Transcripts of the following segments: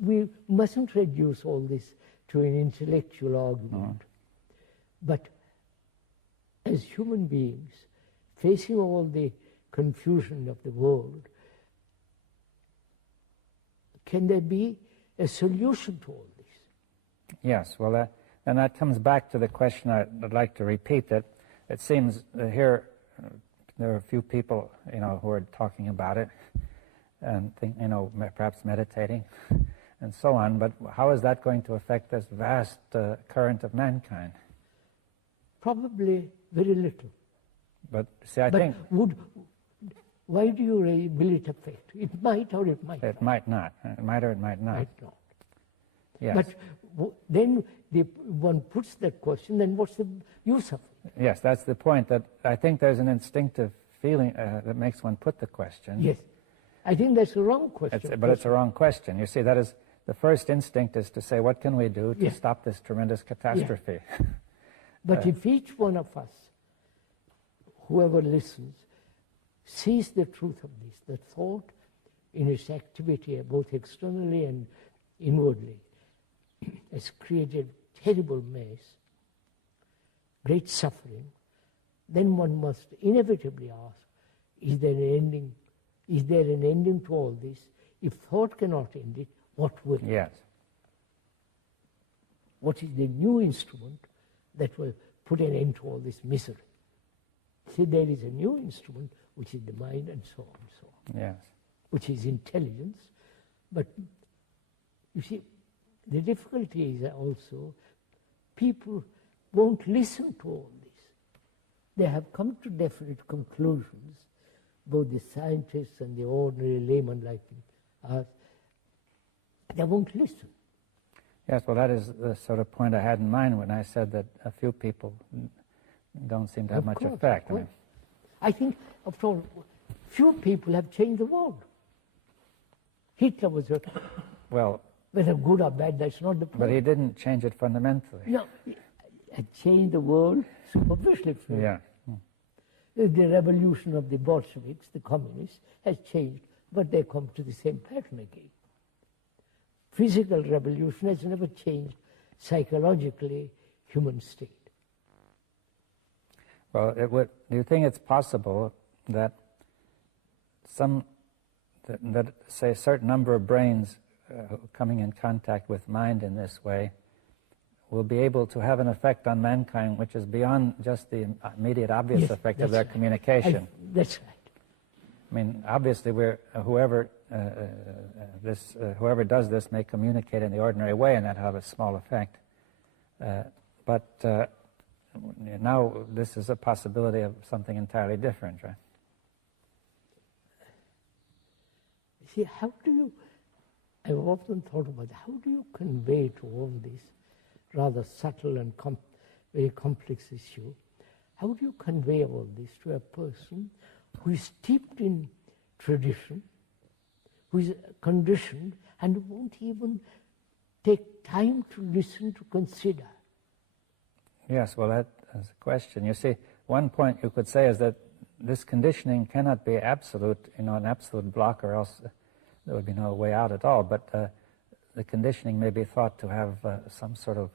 we mustn't reduce all this to an intellectual argument. But as human beings, facing all the confusion of the world, can there be a solution to all this? Yes, well, and that comes back to the question I'd like to repeat, that it seems here there are a few people, who are talking about it and perhaps meditating and so on, but how is that going to affect this vast current of mankind? Probably very little. But see, I think... Why do you really will it affect? It might or it might not. It might not. It might or it might not. Might not. Yes. But then one puts that question, then what's the use of it? Yes, that's the point, that I think there's an instinctive feeling that makes one put the question. Yes. I think that's a wrong question. But it's a wrong question. You see, that is, the first instinct is to say, what can we do to stop this tremendous catastrophe? Yeah. But if each one of us, whoever listens, sees the truth of this, the thought in its activity, both externally and inwardly, has created terrible mess, great suffering, then one must inevitably ask, is there an ending? Is there an ending to all this? If thought cannot end it, what will? Yes. What is the new instrument that will put an end to all this misery? See, there is a new instrument, which is the mind, and so on and so on. Yes. Which is intelligence. But you see, the difficulty is also people won't listen to all this. They have come to definite conclusions, both the scientists and the ordinary layman like us. They won't listen. Yes, well, that is the sort of point I had in mind when I said that a few people don't seem to have much effect. I think, after all, few people have changed the world. Hitler was a... Well... Whether good or bad, that's not the point. But he didn't change it fundamentally. No, he changed the world superficially. Yeah. The revolution of the Bolsheviks, the communists, has changed, but they come to the same pattern again. Physical revolution has never changed psychologically human state. Well, do you think it's possible that say a certain number of brains coming in contact with mind in this way will be able to have an effect on mankind which is beyond just the immediate obvious effect of their communication? That's right. I mean, obviously, whoever does this may communicate in the ordinary way, and that have a small effect. But now this is a possibility of something entirely different, right? See, how do you... I've often thought about how do you convey to all this rather subtle and very complex issue, how do you convey all this to a person who is steeped in tradition, who is conditioned, and won't even take time to listen, to consider? Yes, well, that is a question. You see, one point you could say is that this conditioning cannot be absolute, an absolute block, or else there would be no way out at all. But the conditioning may be thought to have some sort of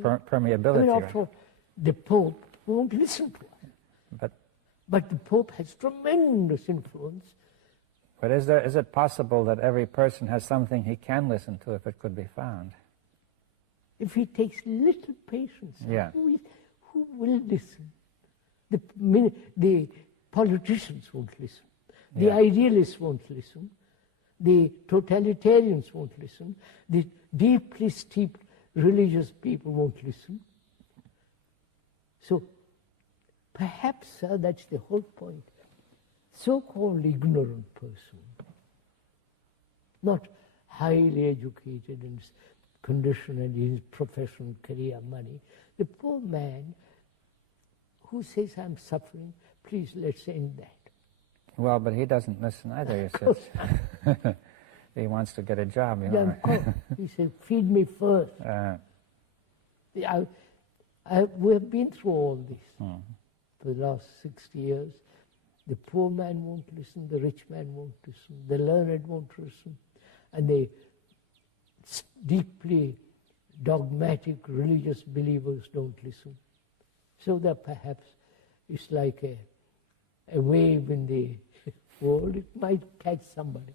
permeability. I mean, after all, the Pope won't listen to us. But the Pope has tremendous influence. But is it possible that every person has something he can listen to if it could be found? If he takes little patience, yeah. Who will listen? The politicians won't listen. The idealists won't listen. The totalitarians won't listen. The deeply steeped religious people won't listen. So perhaps, sir, that's the whole point. So-called ignorant person, not highly educated and conditioned in his profession, career, money, the poor man who says, I'm suffering, please let's end that. Well, but he doesn't listen either, you said. He wants to get a job, you know. Of course. He said, feed me first. We have been through all this for the last 60 years. The poor man won't listen, the rich man won't listen, the learned won't listen, and the deeply dogmatic religious believers don't listen. So that perhaps it's like a wave in the world. It might catch somebody.